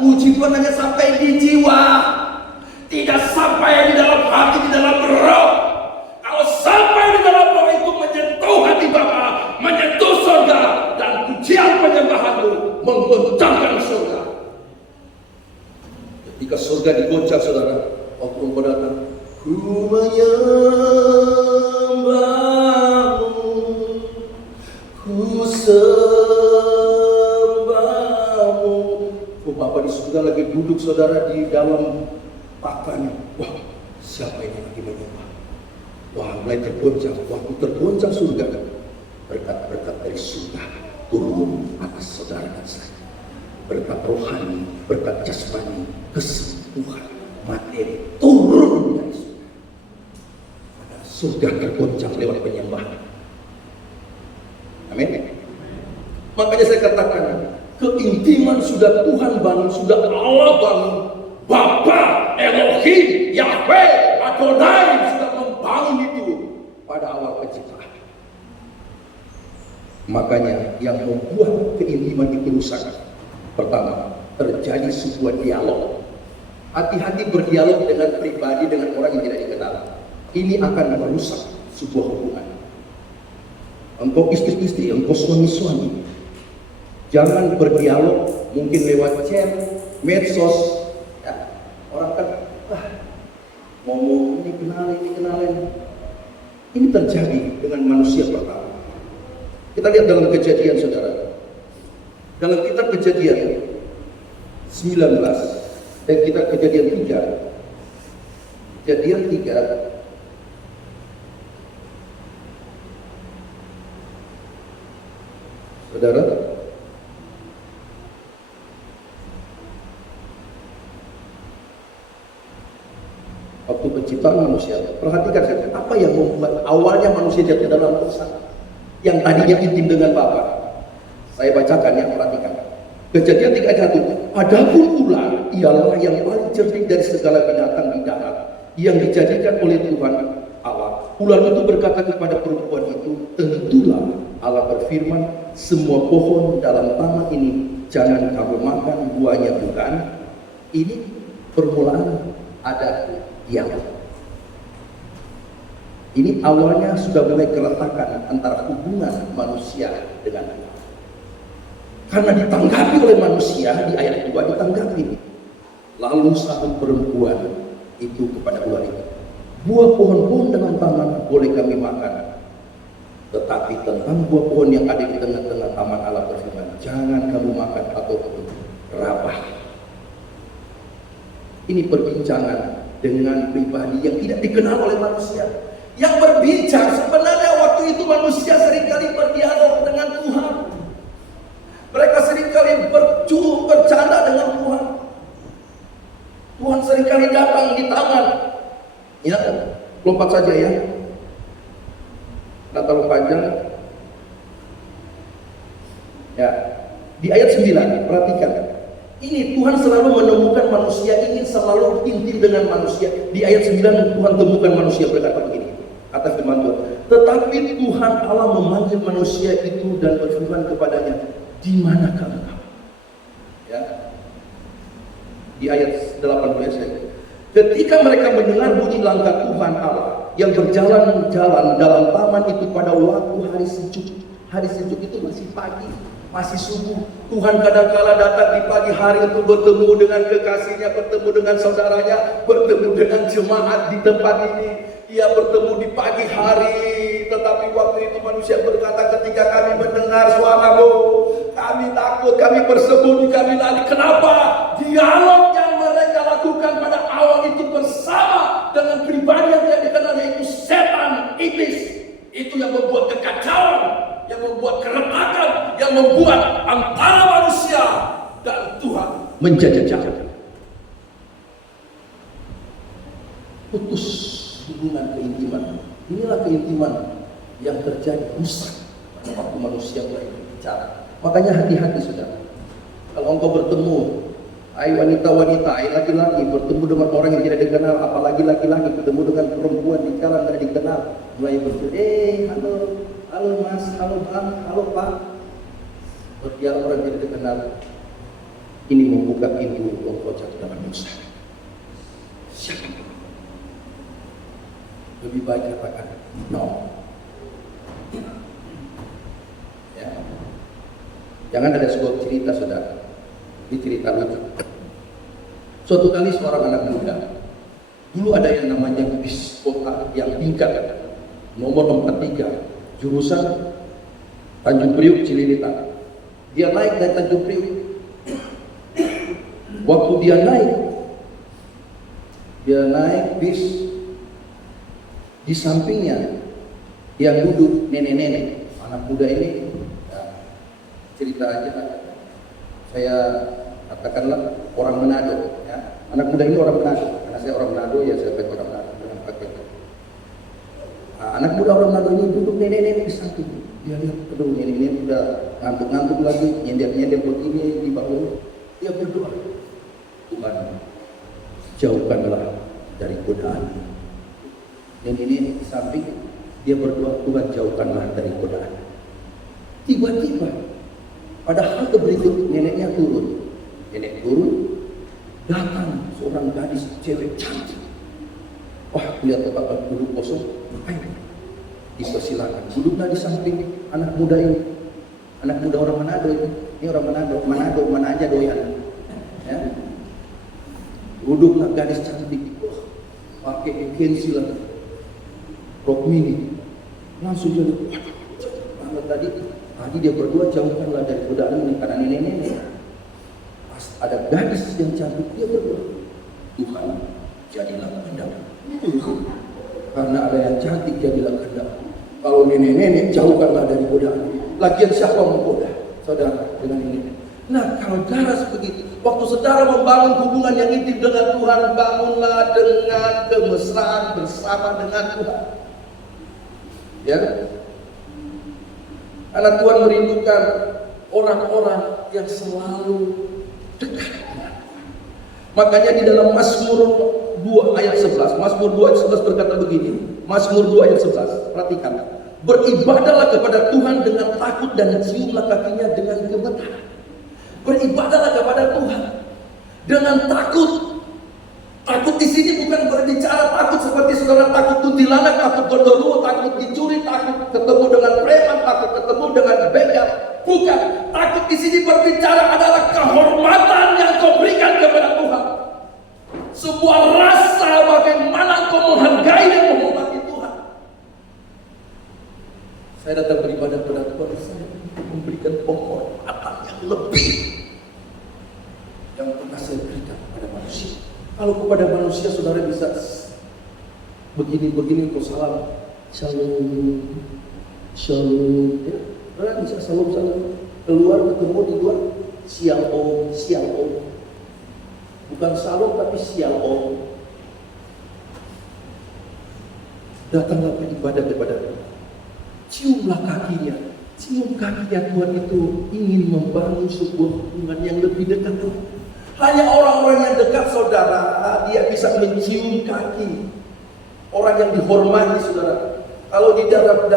Puji Tuhan hanya sampai di jiwa, tidak sampai di dalam hati, di dalam roh. Kalau sampai di dalam roh itu menyentuh hati Bapa, menyentuh surga, dan pujian penyembahanmu menggoncangkan surga. Ketika surga digoncang, saudara, waktu engkau datang, ku menyembahmu, ku sembahmu. Oh, Bapa di surga lagi duduk, saudara, di dalam tahtanya. Wah, siapa ini lagi menyembah? Wah, mulai tergoncang. Waktu tergoncang surga, berkat-berkat dari surga turun atas saudara dan saya. Berkat rohani, berkat jasmani, kesembuhan, materi turun dari surga. Surga tergoncang lewat penyembahan. Amin. Makanya saya katakan, keintiman sudah Tuhan bangun, sudah Allah bangun. Bapa, Elohim, Yahweh, Adonai sudah membangun itu pada awal penciptaan. Makanya yang membuat keintiman itu rusak, pertama, terjadi sebuah dialog. Hati-hati berdialog dengan pribadi, dengan orang yang tidak dikenal. Ini akan merusak sebuah hubungan. Engkau istri-istri, engkau suami-suami, jangan berdialog mungkin lewat chat, medsos. Ya, orang kan ngomong ini kenalin. Ini terjadi dengan manusia pertama. Kita lihat dalam Kejadian, saudara. Dalam kitab Kejadian 19 dan kitab Kejadian 3. Kejadian 3 saudara, waktu penciptaan manusia, perhatikan saja apa yang membuat awalnya manusia jatuh dalam dosa yang tadinya intim dengan Bapa. Saya bacakan ya, perhatikan. Kejadian 3 ayat 1. Adapun ular ialah yang paling cerdik dari segala binatang di darat yang dijadikan oleh Tuhan Allah. Ular itu berkata kepada perempuan itu, tentulah Allah berfirman, semua pohon dalam taman ini jangan kamu makan buahnya, bukan? Ini permulaan ada dialog. Ini awalnya sudah mulai keretakan antara hubungan manusia dengan Tuhan. Karena ditanggapi oleh manusia di ayat 2, ditanggapi. Lalu satu perempuan itu kepada ular itu, buah pohon-pohon dalam taman boleh kami makan, tetapi tentang buah pohon yang ada di tengah-tengah taman Allah berfirman, jangan kamu makan ataupun rabah. Ini perbincangan dengan pribadi yang tidak dikenal oleh manusia. Yang berbincang sebenarnya waktu itu manusia seringkali berdialog dengan Tuhan. Mereka seringkali bercanda dengan Tuhan. Tuhan seringkali datang di taman. Ya, lompat saja ya. Tak terlalu panjang. Ya, di ayat 9, perhatikan. Ini Tuhan selalu menemukan manusia ingin selalu intim dengan manusia. Di ayat 9 Tuhan temukan manusia berkata begini, kata firman Tuhan. Tetapi Tuhan Allah memanggil manusia itu dan berfirman kepadanya, di mana kamu? Ya. Di ayat 18. Ketika mereka mendengar bunyi langkah Tuhan Allah yang berjalan-jalan dalam taman itu pada waktu hari sejuk. Hari sejuk itu masih pagi, masih subuh. Tuhan kadang-kala datang di pagi hari untuk bertemu dengan kekasihnya, bertemu dengan saudaranya, bertemu dengan jemaat di tempat ini. Ia bertemu di pagi hari, tetapi waktu itu manusia berkata, ketika kami mendengar suaramu, kami takut, kami bersembunyi, kami lari. Kenapa? Dialog yang mereka lakukan pada awal itu bersama dengan pribadi yang tidak dikenal, yaitu setan, iblis. Itu yang membuat kekacauan, yang membuat keretakan, yang membuat antara manusia dan Tuhan menjadi jauh. Putus hubungan keintiman. Inilah keintiman yang terjadi rusak pada waktu manusia mulai berbicara. Makanya hati-hati saudara. Kalau engkau bertemu, hai wanita-wanita, hai laki-laki bertemu dengan orang yang tidak dikenal, apalagi laki-laki bertemu dengan perempuan di jalan tidak dikenal, mulai berbicara, halo mas, halo bang, halo pak, berdialog orang yang tidak dikenal. ini membuka pintu untuk engkau jatuh dalam dosa. Siapa? Lebih baik katakan no. Ya. Jangan ada sebuah cerita, saudara. Ini cerita lucu. Suatu kali seorang anak muda, dulu ada yang namanya bis kota yang tingkat nomor 43, jurusan Tanjung Priuk Cililitan. Dia naik dari Tanjung Priuk. Waktu dia naik bis, di sampingnya yang duduk nenek-nenek. Anak muda ini, ya, cerita aja, saya katakanlah orang Manado, ya. Anak muda ini orang Manado, karena saya orang Manado, ya saya pakai orang Manado dengan pakai. Anak muda orang Manado ini duduk nenek-nenek di samping. Dia lihat, aduh ini udah ngantuk-ngantuk lagi, nyender-nyender begini di bawah. Dia berdoa, Tuhan, jauhkanlah dari godaan. Dan ini di samping dia berdoa, Tuhan jauhkanlah dari godaan. Tiba-tiba pada halte berikut neneknya turun. Nenek turun, datang seorang gadis cewek cantik. Wah, lihat tempat duduk kosong, ngapain? Dipersilakan, duduklah di samping anak muda ini. Anak muda orang Manado ini. Ini orang Manado, mana aja doyan. Ya. Duduklah gadis cantik. Wah, pakai kensi lah. Rok mini. Langsung jadi, waduh, tadi dia berdua jauhkanlah dari godaan ini karena nenek-nenek. Pas ada gadis yang cantik, dia berdoa, Tuhan, jadilah kehendak. Karena ada yang cantik, jadilah kehendak. Kalau nenek-nenek, jauhkanlah dari godaan. Lagian siapa menggoda saudara dengan ini? Nah, kalau saudara begitu, waktu saudara membangun hubungan yang intim dengan Tuhan, bangunlah dengan kemesraan bersama dengan Tuhan. Ya, karena Tuhan merindukan orang-orang yang selalu dekat dengan Tuhan. Makanya di dalam Mazmur 2 ayat 11, Mazmur 2 ayat 11 berkata begini. Mazmur 2 ayat 11, perhatikan. Beribadahlah kepada Tuhan dengan takut dan ciumlah kakinya dengan gemetaran. Beribadahlah kepada Tuhan dengan takut. Takut di sini bukan berbicara takut seperti saudara takut kuntilanak, takut gondoruo, takut dicuri, takut ketemu dengan preman, takut ketemu dengan begal. Bukan. Takut di sini berbicara adalah kehormatan yang kau berikan kepada Tuhan. Sebuah rasa bagaimana kau menghargai dan menghormati Tuhan. Saya datang beribadah kepada Tuhan, saya memberikan penghormatan yang lebih yang pernah saya berikan kepada manusia. Kalau kepada manusia saudara bisa begini kau salam, shalom, shalom, ya, saudara bisa shalom. Keluar ketemu di luar, shalom, bukan shalom tapi shalom. Datanglah beribadah kepada Tuhan, ciumlah kakinya. Cium kakinya Tuhan itu ingin membangun sebuah hubungan yang lebih dekat Tuhan. Hanya orang-orang yang dekat saudara, dia bisa mencium kaki orang yang dihormati saudara. Kalau di daerah